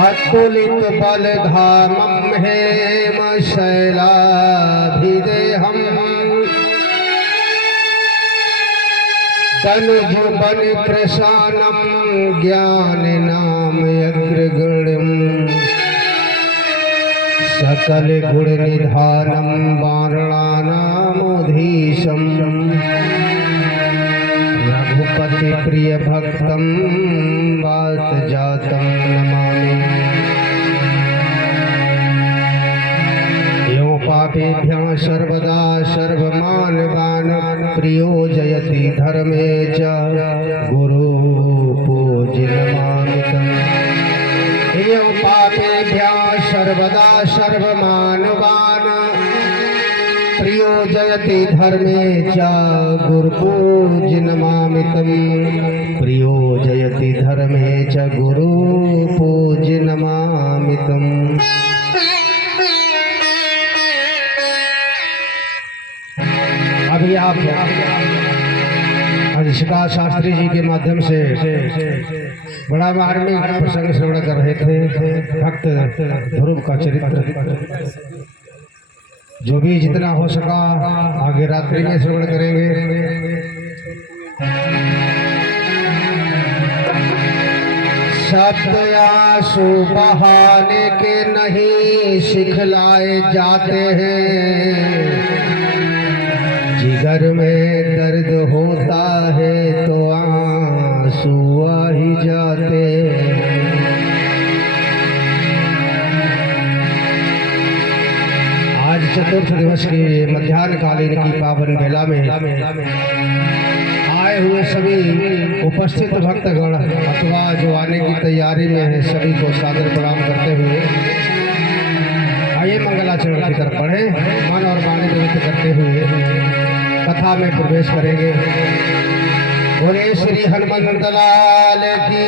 अतुलित बलधामं हेम शैलाभिदेहम् तनुजुबन प्रशानं ज्ञाननामयग्रगण्यम् सकल गुण निधानं वारणानामधीशम् रघुपति प्रिय भक्तं वातजातं नमामि। यो पापेभ्यः सर्वदा सर्वमानवान् प्रियो जयति धर्मे च गुरु पूज्य नमामि तम्। यो पापेभ्यः सर्वदा सर्वमानवान् प्रियो जयति धर्मे च गुरु पूज्य नमामि तम्। प्रियो जयति धर्मे च गुरु पूज्य नमामि तम्। अभी आप अधिष्ठा शास्त्री जी के माध्यम से बड़ा मार्मिक प्रसंग श्रवण कर रहे थे। भक्त ध्रुव का चरित्र जो भी जितना हो सका आगे रात्रि में श्रवण करेंगे। शब्द आंसू बहाने के नहीं सिखलाए जाते हैं। जिगर में दर्द होता है तो आंसू आ ही जाते हैं। आज चतुर्थ दिवस की मध्याह्नकालीन की पावन बेला में आए हुए सभी उपस्थित भक्तगण अथवा जो आने की तैयारी में है सभी को सादर प्रणाम करते हुए आइए मंगलाचरण की तरफ बढ़े। मन और वाणी पवित्र करते हुए कथा में प्रवेश करेंगे। बोले श्री हनुमंत लाल की,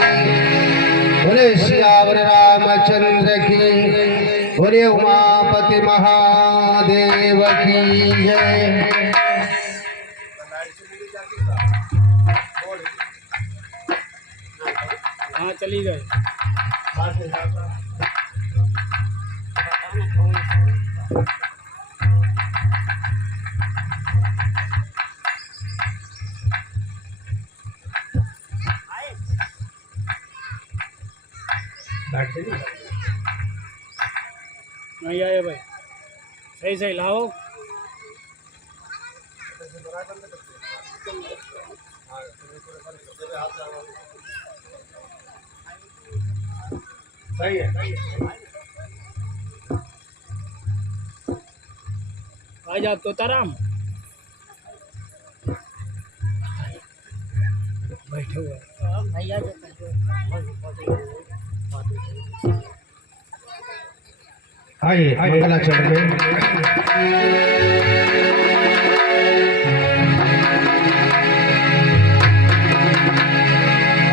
बोले सियावर रामचंद्र की, बोले उमापति महादेव की जय। हाँ चली गए। नहीं आए भाई, सही सही लाओ। सही है, सही है। आज आप तोताराम बैठे हुए भैया आइए मंगलाचरण में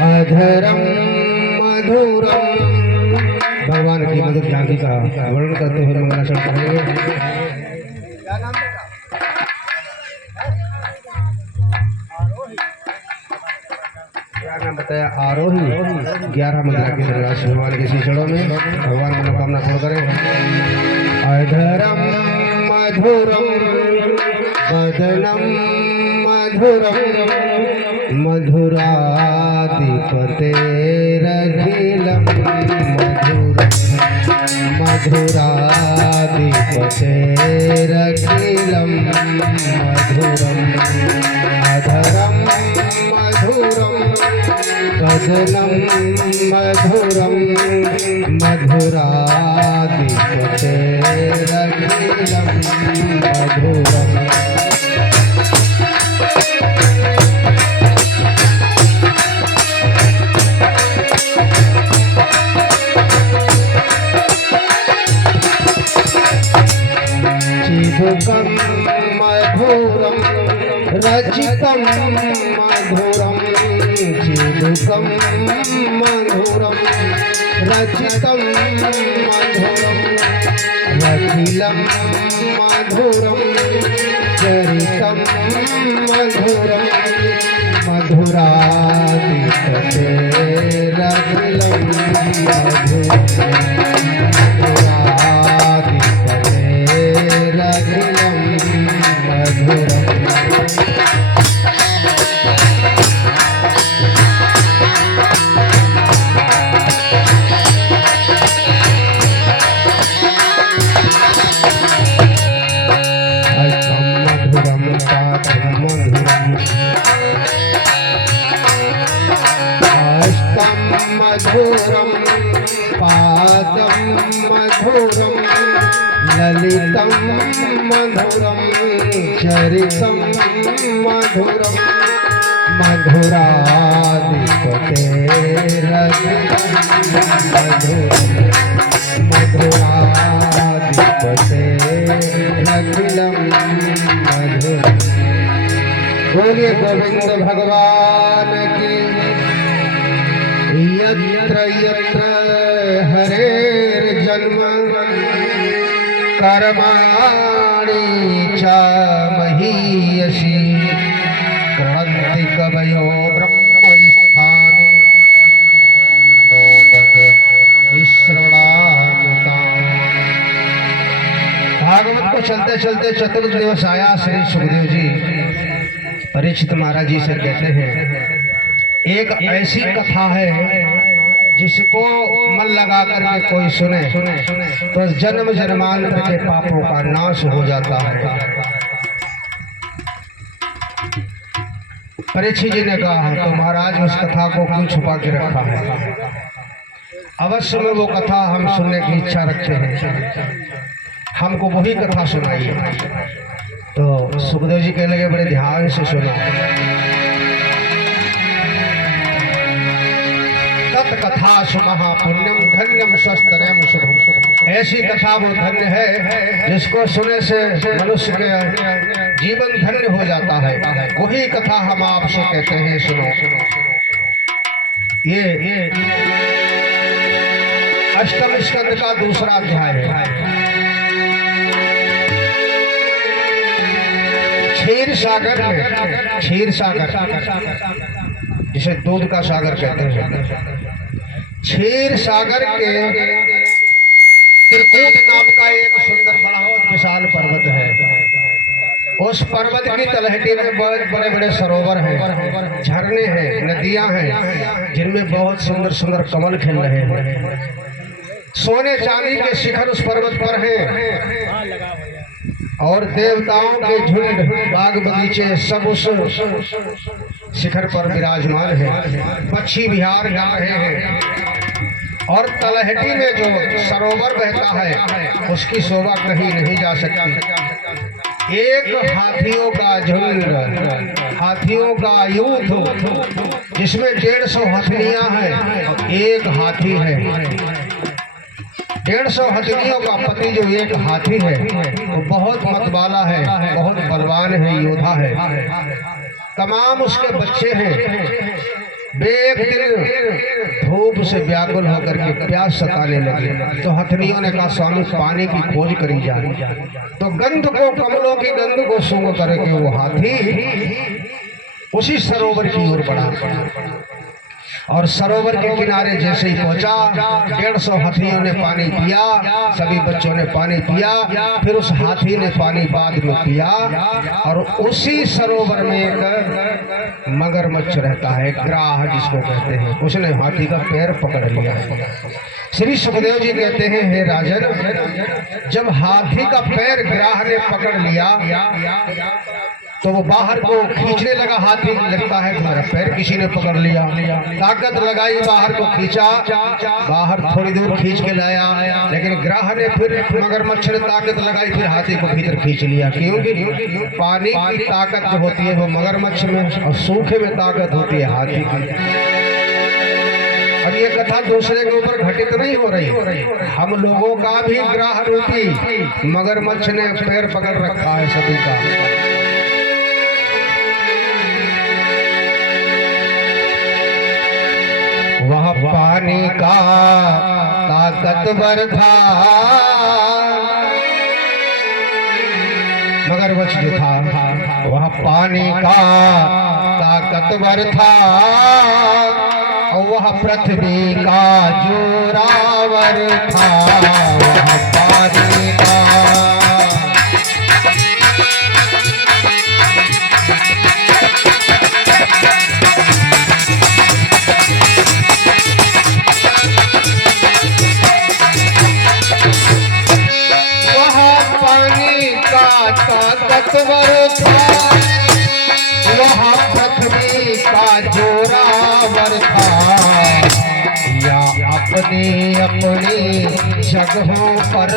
अधरम मधुरम भगवान की मधुर ख्याति का वर्णन करते हुए मंगलाचरण करेंगे। क्या नाम बताया? आरोही। 11 मुद्रा के राशि भगवान के श्री चरणों में भगवान मनोकामना पूर्ण करें। अधरम मधुरम वदनम मधुरम मधुराधिपतेरखिलम मधुरम मधुराधिपतेरखिलम मधुरम अधरम मधुरम वदनम मधुरम मधुराधिपतेरखिलम मधुरम। चिदुकं मधुरं रचितं मधुरं चिदुकं मधुरं रचितं मधुरं रचिलं मधुरं चरितं मधुरं मधुराधिपते रघुलं मधुराधिपते रघुलं मधुरम्। मधुरम पादम मधुरम ललितम मधुरम चरितम मधुरम मधुराधिपते मधुरम मधुराधिपते रघुलं मधुरम। बोलिए गोविंद भगवान की। यत्र यत्र हरेर्जन्म कर्माणि च महीयसी गृह्णन्ति कवयो ब्रह्मस्थाने नो वद विश्रवणामृताम्। भागवत को चलते चलते चतुर्थ दिवस आया श्री सुखदेव जी परीक्षित महाराज जी से कहते हैं एक ऐसी कथा है जिसको मन लगा करके कोई सुने तो जन्म जन्मांतर के पापों का नाश हो जाता है। परीक्षित जी ने कहा तो महाराज उस कथा को क्यों छुपा के रखा है? अवश्य में वो कथा हम सुनने की इच्छा रखते हैं, हमको वही कथा सुनाइए। तो सुखदेव जी कहने लगे बड़े ध्यान से सुनो। कथा सुमहापुण्यम धन्यम स्वस्थनम शुभम। ऐसी कथा वो धन्य है जिसको सुने से मनुष्य के जीवन धन्य हो जाता है। वही कथा हम आपसे कहते हैं सुनो। ये अष्टम स्कंद का दूसरा अध्याय है। क्षीर सागर में, क्षीर सागर जिसे दूध का सागर कहते हैं, क्षीर सागर के त्रिकूट नाम का एक सुंदर बड़ा विशाल पर्वत है। उस पर्वत की तलहटी में बहुत बड़े बड़े सरोवर हैं, झरने हैं, नदियां हैं जिनमें बहुत सुंदर सुंदर कमल खिल रहे हैं। सोने चांदी के शिखर उस पर्वत पर हैं और देवताओं के झुंड बाग बगीचे सब उस शिखर पर विराजमान है। पक्षी विहार गा रहे हैं और तलहटी में जो सरोवर बहता है उसकी शोभा कहीं नहीं जा सकती। एक हाथियों का झुंड, हाथियों का युद्ध जिसमें 150 हथनियां हैं, एक हाथी है। 150 हथनियों का पति जो एक हाथी है वो बहुत मतवाला है, बहुत बलवान है, योद्धा है। तमाम उसके बच्चे हैं। वे एक दिन धूप से व्याकुल होकर के प्यास सताने लगे तो हथनियों ने कहा स्वामी पानी की खोज करी जाए। तो गंध को, कमलों की गंध को सूंघ करके वो हाथी उसी सरोवर की ओर बढ़ा और सरोवर के किनारे जैसे ही पहुंचा 150 हाथियों ने पानी पिया, सभी बच्चों ने पानी पिया। फिर उस हाथी ने पानी बाद में पिया और उसी सरोवर में एक मगरमच्छ रहता है, ग्राह जिसको कहते हैं, उसने हाथी का पैर पकड़ लिया। श्री सुखदेव जी कहते हैं हे राजन, जब हाथी का पैर ग्राह ने पकड़ लिया तो वो बाहर को खींचने लगा। हाथी लगता है मेरा पैर किसी ने पकड़ लिया, ताकत लगाई, बाहर को खींचा, बाहर थोड़ी दूर खींच के लाया, लेकिन ग्राह ने फिर मगरमच्छ ने ताकत लगाई, फिर हाथी को भीतर खींच लिया। क्योंकि पानी की ताकत जो होती है वो मगरमच्छ में और सूखे में ताकत होती है हाथी की। अब ये कथा दूसरे के ऊपर घटित नहीं हो रही, हम लोगों का भी ग्राह रूपी मगरमच्छ ने पैर पकड़ रखा है सभी का। वह पानी का ताकतवर था, मगरमच्छ जो था वह पानी का ताकतवर था, वह पृथ्वी का जोरावर था, वह पानी का ताकतवर था, वह पृथ्वी का जोरावर था, या अपनी अपनी जगहों पर,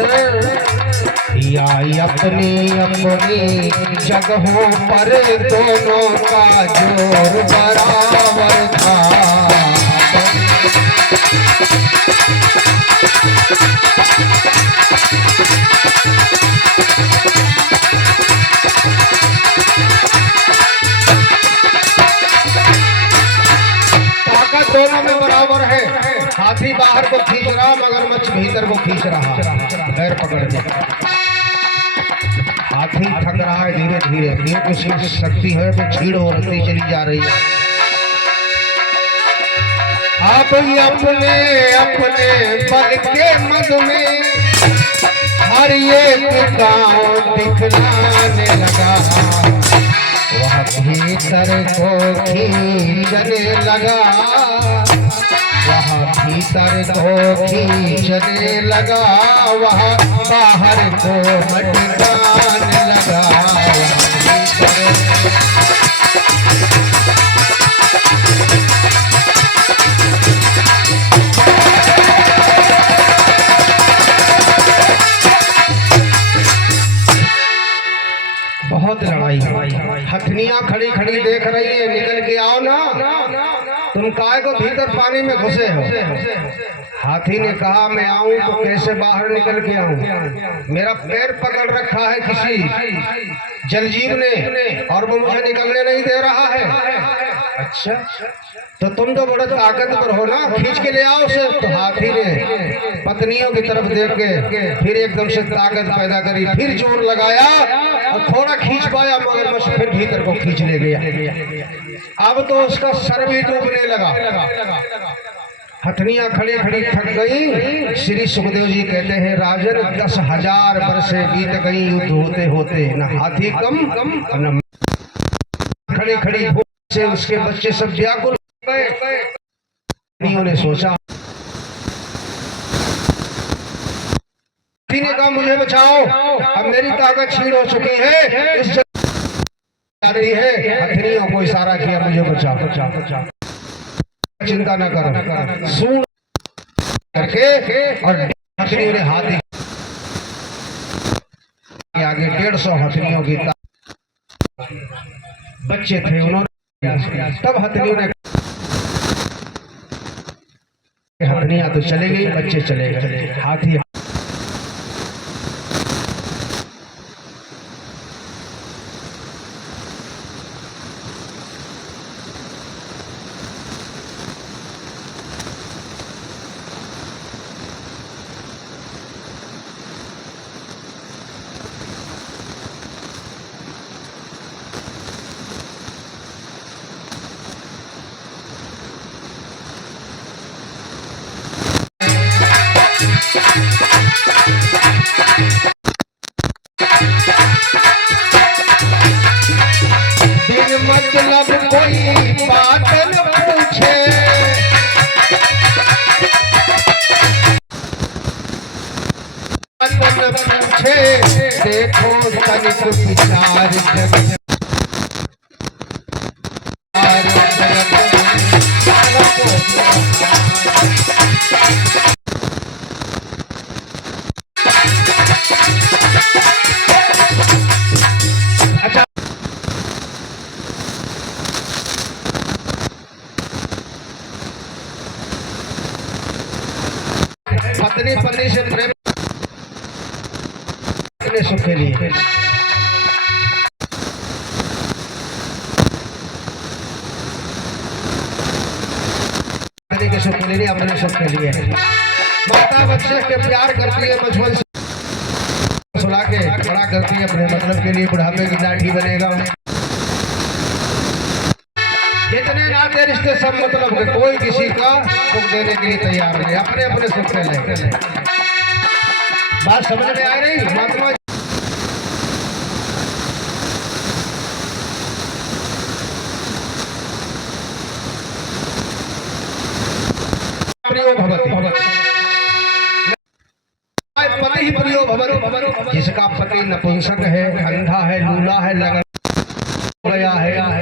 या अपनी अपनी जगहों पर दोनों का जोर बराबर था। दोनों में बराबर है। हाथी बाहर को खींच रहा, मगरमच्छ भीतर को खींच रहा, पैर पकड़ के। हाथी थक रहा है धीरे धीरे, क्योंकि उसकी शक्ति है तो छीड़ होती चली जा रही है। आप अपने अपने बल के मद में हर एक गाँव दिखलाने लगा, वह भीतर को खींचने लगा, वह भीतर को खींचने लगा, वह बाहर को मटकाने लगा। बहुत लड़ाई, हथनियां खड़ी खड़ी देख रही है, निकल के आओ ना, तुम काय को भीतर पानी में घुसे हो। हाथी ने कहा मैं आऊं तो कैसे बाहर निकल के आऊं, मेरा पैर पकड़ रखा है किसी जलजीव ने और वो मुझे निकलने नहीं दे रहा है। अच्छा तो तुम तो बड़ा ताकतवर हो ना, खींच के ले आओ उसे। तो हाथी ने पत्नियों की तरफ देख के फिर एकदम से ताकत पैदा करी, फिर जोर लगाया और थोड़ा खींच पाया, मगरमच्छ फिर भीतर को खींच ले गया। अब तो उसका सर भी डूबने लगा। हथनियां खड़ी खड़ी थक गई। श्री सुखदेव जी कहते हैं राजन 10,000 वर्षे बीत गई युद्ध होते होते, न हाथी कम न खड़ी खड़ी से उसके बच्चे सब व्याकुल गए। ने सोचा, ने कहा मुझे बचाओ, अब मेरी ताकत छीन हो चुकी है, इस रही है। हथनियों को इशारा किया मुझे बचाओ, चिंता न करो, सुन करके और हथनियों ने हाथ आगे 150 हथनियों की बच्चे थे उन्होंने, तब हथनियों ने, हथनियां तो चले गई, बच्चे चले गए। हाथी मतलब कोई बात न पूछे, देखो तनिक विचार जग पत्नी पत्नी से प्रेम अपने सुख के लिए, पत्नी के सुख के लिए, अपने सुख के लिए। माता बच्चे के प्यार करती है, बचपन से सुला के बड़ा करती है अपने मतलब के लिए, बुढ़ापे की लाठी बनेगा। नाते रिश्ते सब मतलब के कोई किसी का सुख देने के लिए तैयार नहीं, अपने अपने सुख से ले। बात समझ में आ रही महात्मा? प्रियो भवति पति ही प्रियो भवति, जिसका पति नपुंसक है, अंधा है, लूला है, लगन गया है,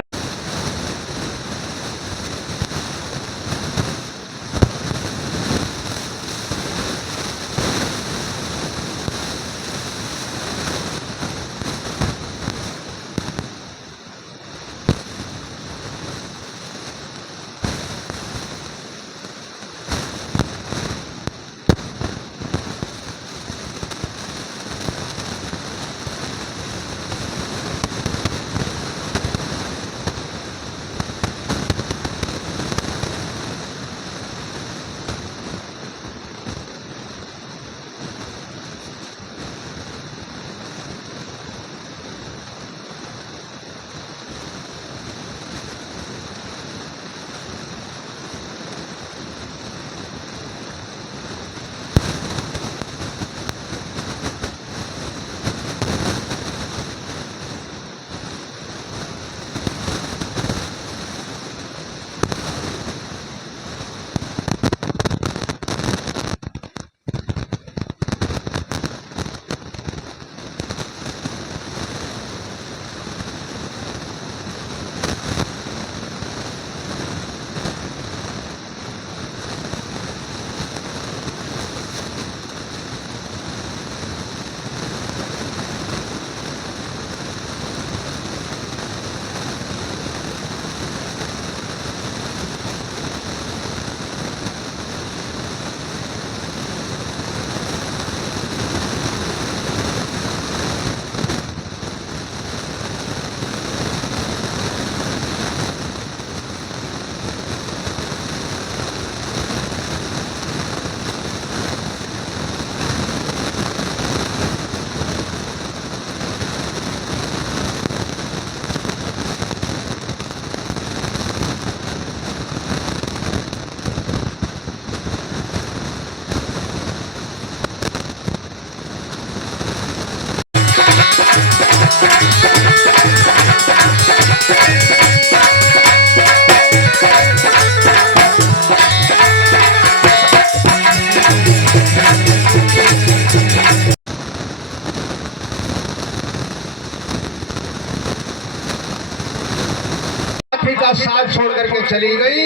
हाथी का साथ छोड़ करके चली गई।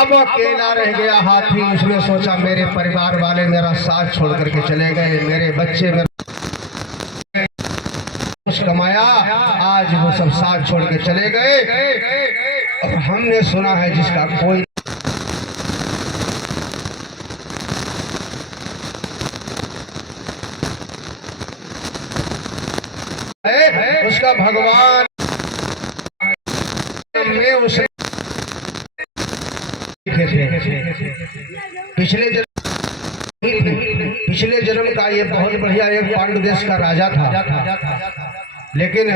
अब अकेला रह गया हाथी। उसने सोचा मेरे परिवार वाले मेरा साथ छोड़ करके चले गए, मेरे बच्चे मेरे कुछ कमाया, आज वो सब साथ छोड़ के चले गए। और हमने सुना है जिसका कोई है उसका भगवान में उसे पिछले जन्म का ये बहुत बढ़िया एक पांडु देश का राजा था, लेकिन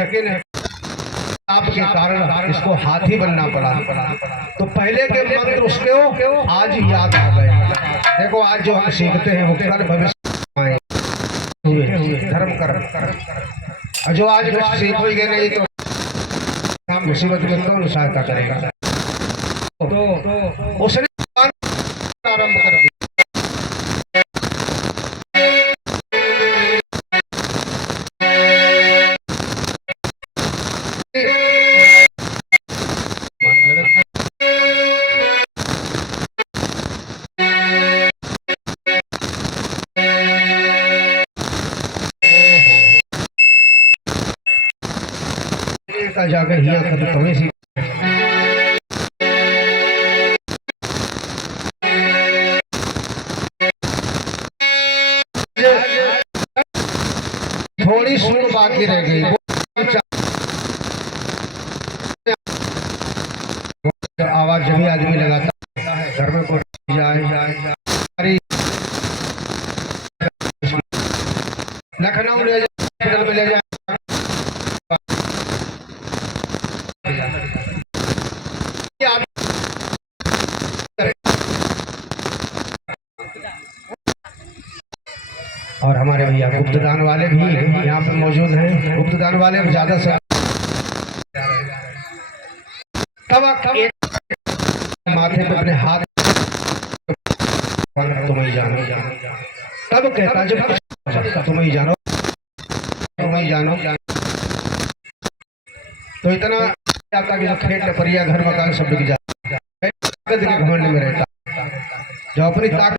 आपके कारण इसको हाथी बनना पड़ा। तो पहले के मंत्र उसके आज याद आ गए। देखो आज जो हम सीखते हैं वो कल भविष्य धर्म कर्म, जो आज सीखोगे नहीं तो हम मुसीबत में कौन सहायता करेगा। तो उसने आरंभ कर दिया। का जाकर हिया कर तुम्हें सी थोड़ी सुन बाकी रह गई। आवाज जब भी आदमी लगाता है घर में कोई जाए लखनऊ ले जाए, हॉस्पिटल में ले जाए, भैया गुप्तदान वाले भी यहाँ पे मौजूद हैं। गुप्तदान वाले ज्यादा से तब एक माथे पे अपने हाथ तुम ही जानो, तब कहता जब तुम ही जानो, तुम ही जानो। तो इतना आता कि खेत टपरिया घर मकान सब बिक जाता, घमंड में रहता, जो अपनी ताकत